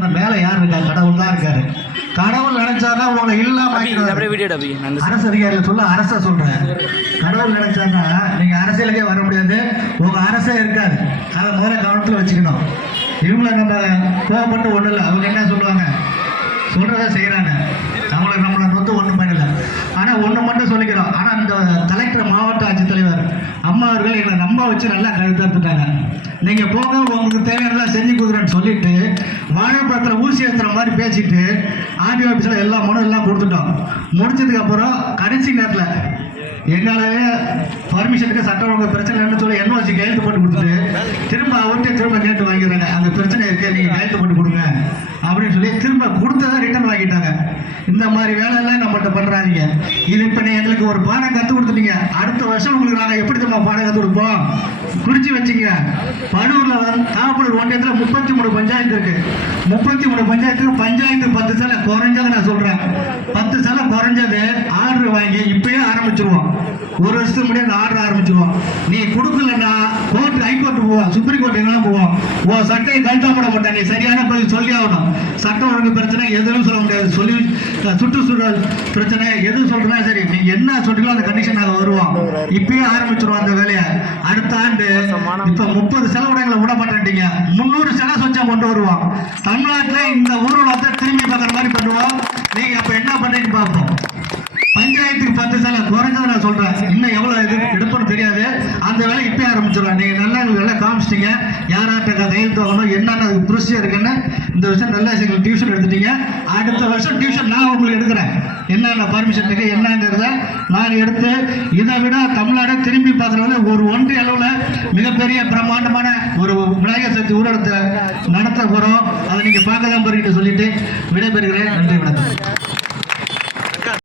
மேல யார் இருக்கா? கடவுள் தான் இருக்காரு. கடவுள் நினைச்சாதான் உங்களை இல்லாம அரசு அதிகாரிகள் சொல்ல அரச சொல்றேன். கடவுள் நினைச்சாருன்னா நீங்க அரசியலுக்கே வர முடியாது, உங்க அரசே இருக்காது. அதை முதல்ல கவனத்தில் வச்சுக்கணும். இவங்களை நம்ம கோவப்பட்டு ஒன்றும் இல்லை. அவங்க என்ன சொல்லுவாங்க, சொல்றதை செய்யறாங்க. அவங்களுக்கு நம்மளை நொத்து ஒன்றும் பண்ணல. ஆனால் ஒன்று மட்டும் சொல்லிக்கிறோம். ஆனால் இந்த கலெக்டர் மாவட்ட ஆட்சித்தலைவர் அம்மா அவர்கள் எங்களை நம்ப வச்சு நல்லா கருத்தாத்துட்டாங்க. நீங்கள் போங்க, உங்களுக்கு தேவையானதான் செஞ்சு கொடுக்குறேன்னு சொல்லிட்டு வாழைப்பழத்தில் ஊசி ஏற்றுற மாதிரி பேசிட்டு ஆர்டிஓ ஆஃபீஸில் எல்லா மனு எல்லாம் கொடுத்துட்டோம். முடிச்சதுக்கப்புறம் கடைசி நேரத்தில் எங்களாலே பர்மிஷனுக்கு சட்ட ஒழுங்கு பிரச்சனை சொல்லி என்ஓசி கையெழுத்து போட்டு கொடுத்துட்டு திரும்ப அவர்கிட்ட திரும்ப கேட்டு வாங்கிடுறாங்க. அந்த பிரச்சனை இருக்கு, நீங்கள் கையெழுத்து போட்டு கொடுங்க அப்படின்னு சொல்லி திரும்ப கொடுத்ததை ரிட்டர்ன் வாங்கிட்டாங்க. இந்த மாதிரி வேலையெல்லாம் நம்மகிட்ட பண்ணுறாங்க. இது இப்போ நீ எங்களுக்கு ஒரு பாடம் கற்றுக் கொடுத்துட்டீங்க. அடுத்த வருஷம் உங்களுக்கு நாங்கள் எப்படி நம்ம பாடம் கற்றுக் கொடுப்போம்? குறிச்சு வச்சுங்க. படூரில் தாப்பூர் ஒன்றியத்தில் 33 பஞ்சாயத்து இருக்கு. 33 பஞ்சாயத்துக்கு பஞ்சாயத்து 10 சேலை குறைஞ்சது. நான் சொல்கிறேன், 10 சேலை குறைஞ்சது ஆர்டர் வாங்கி இப்பயே ஆரம்பிச்சிருவோம். ஒரு வருஷத்துக்கு முன்னாடி ஆர்டர் ஆரம்பிச்சிருவோம். நீ கொடுக்கலன்னா கோர்ட், ஹைகோர்ட் போவோம், சுப்ரீம் கோர்ட் எங்கெல்லாம் போவோம். உன் சட்டையை கழட்ட போட மாட்டேன். நீ சரியான பதில் சொல்லி ஆகணும். சட்டம் ஒழுங்கு பிரச்சனை எதுவும் சொல்ல முடியாது. சொல்லி சுற்றுச்சூழல் பிரச்சனை எதுவும் சொல்றா சரி, நீங்க என்ன சொல்றீங்களோ அந்த கண்டிஷன் நாங்கள் வருவோம். இப்பயே ஆரம்பிச்சிருவோம் அந்த வேலையை. அடுத்த ஆண்டு இப்ப 30 செலவுடைகளை விட மாட்டேன்ட்டீங்க, 300 செலவு சொச்சம் கொண்டு வருவோம். தமிழ்நாட்டில் இந்த ஊர்வலத்தை திரும்பி பார்க்குற மாதிரி பண்ணுவோம். நீங்க அப்ப என்ன பண்ணீங்கன்னு பார்ப்போம். பஞ்சாயத்துக்கு 10 சேலை குறைஞ்சது. நான் சொல்றேன், இன்னும் எவ்வளவு எடுப்போம்னு தெரியாது. அந்த வேலை இப்பயே ஆரம்பிச்சிருவாங்க. நீங்க நல்லா காமிச்சிட்டீங்க. யாராட்ட கையெழுத்து வாங்கணும், என்னென்ன ப்ரொசீஜர் இருக்குன்னு இந்த வருஷம் நல்ல டியூஷன் எடுத்துட்டீங்க. அடுத்த வருஷம் டியூஷன் நான் உங்களுக்கு எடுக்கிறேன். என்னென்ன பர்மிஷன் இருக்கு என்னங்கிறத நான் எடுத்து இதை விட தமிழ்நாடு திரும்பி பார்க்கறது ஒரு ஒன்றிய அளவில் மிகப்பெரிய பிரம்மாண்டமான ஒரு விநாயகர் சதுர்த்தி ஊர்வலத்தை நடத்த போறோம். அதை நீங்க பார்க்க தான் போறீங்க சொல்லிட்டு விடைபெறுகிறேன். நன்றி, வணக்கம்.